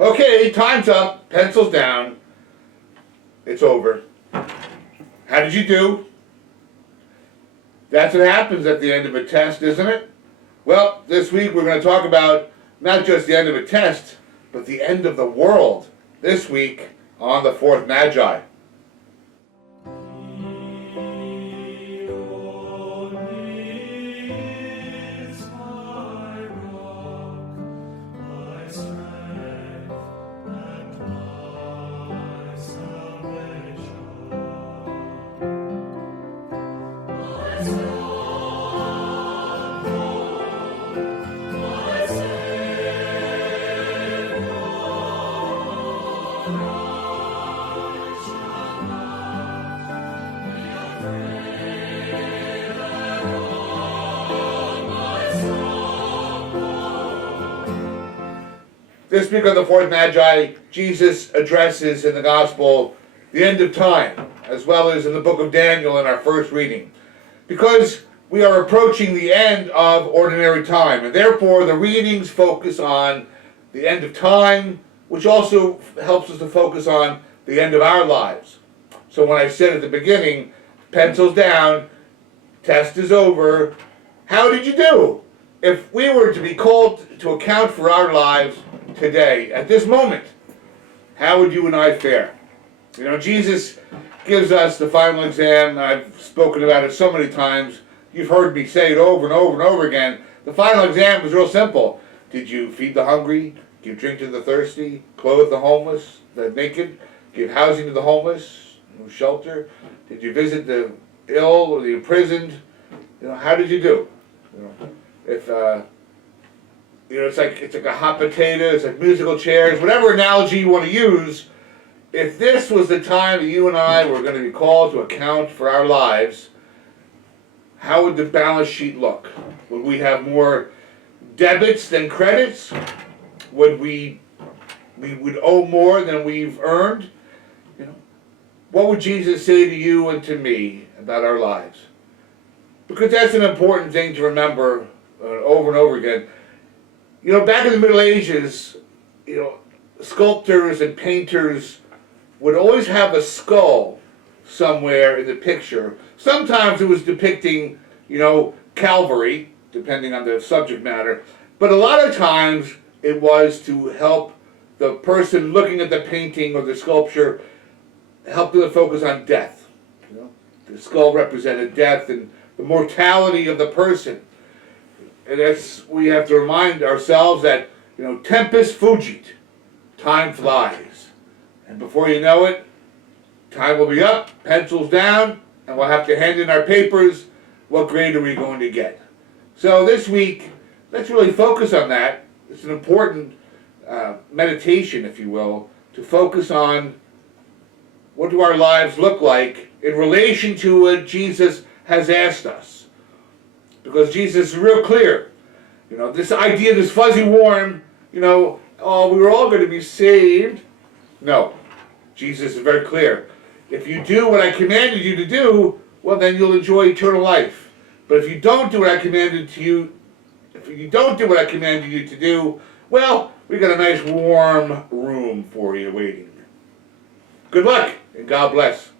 Okay, time's up. Pencils down. It's over. How did you do? That's what happens at the end of a test, isn't it? Well, this week we're going to talk about not just the end of a test, but the end of the world. This week on the Fourth Magi. This week on the Fourth Magi, Jesus addresses in the Gospel the end of time, as well as in the book of Daniel in our first reading. Because we are approaching the end of ordinary time, and therefore the readings focus on the end of time, which also helps us to focus on the end of our lives. So when I said at the beginning, pencils down, test is over, how did you do? If we were to be called to account for our lives today, at this moment, how would you and I fare? You know, Jesus gives us the final exam. I've spoken about it so many times. You've heard me say it over and over and over again. The final exam was real simple. Did you feed the hungry, give drink to the thirsty, clothe the homeless, the naked, give housing to the homeless, shelter? Did you visit the ill or the imprisoned? You know, how did you do? You know, if it's like a hot potato, it's like musical chairs, whatever analogy you want to use. If this was the time that you and I were going to be called to account for our lives, how would the balance sheet look? Would we have more debits than credits? Would we would owe more than we've earned? You know, what would Jesus say to you and to me about our lives? Because that's an important thing to remember over and over again. You know, back in the Middle Ages, you know, sculptors and painters would always have a skull somewhere in the picture. Sometimes it was depicting, you know, Calvary, depending on the subject matter. But a lot of times it was to help the person looking at the painting or the sculpture, help them to focus on death. You know, the skull represented death and the mortality of the person. And that's, we have to remind ourselves that, you know, tempus fugit, time flies. And before you know it, time will be up, pencils down, and we'll have to hand in our papers. What grade are we going to get? So this week, let's really focus on that. It's an important meditation, if you will, to focus on what do our lives look like in relation to what Jesus has asked us. Because Jesus is real clear. You know, this idea, this fuzzy warm, you know, oh, we were all going to be saved. No. Jesus is very clear. If you do what I commanded you to do, well, then you'll enjoy eternal life. But if you don't do what I commanded to you, if you don't do what I commanded you to do, well, we got a nice warm room for you waiting. Good luck, and God bless.